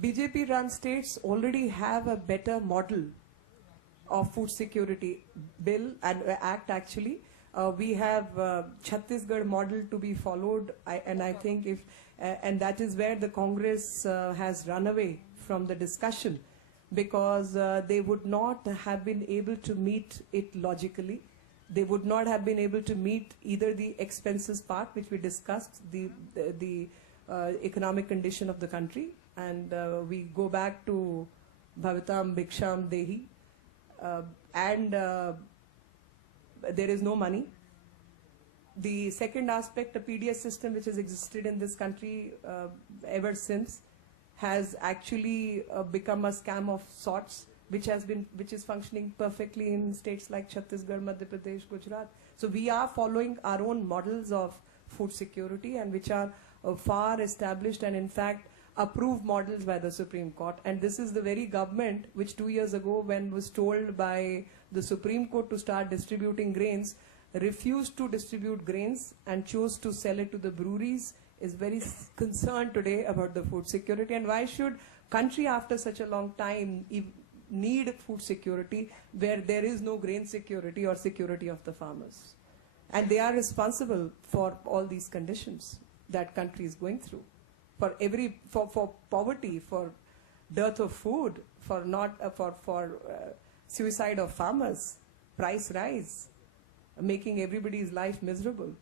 BJP-run states already have a better model of food security bill and act actually. We have Chhattisgarh model to be followed, and I think if and that is where the Congress has run away from the discussion, because they would not have been able to meet it logically. They would not have been able to meet either the expenses part, which we discussed, the economic condition of the country, and we go back to Bhavitam Bhiksham Dehi, and there is no money. The second aspect, a PDS system which has existed in this country ever since, has actually become a scam of sorts, which is functioning perfectly in states like Chhattisgarh, Madhya Pradesh, Gujarat. So we are following our own models of food security, and which are far established and in fact approved models by the Supreme Court. And this is the very government which 2 years ago, when was told by the Supreme Court to start distributing grains, refused to distribute grains and chose to sell it to the breweries, is very concerned today about the food security. And why should country after such a long time need food security where there is no grain security or security of the farmers? And they are responsible for all these conditions that country is going through. For poverty, for dearth of food, for suicide of farmers, price rise, making everybody's life miserable.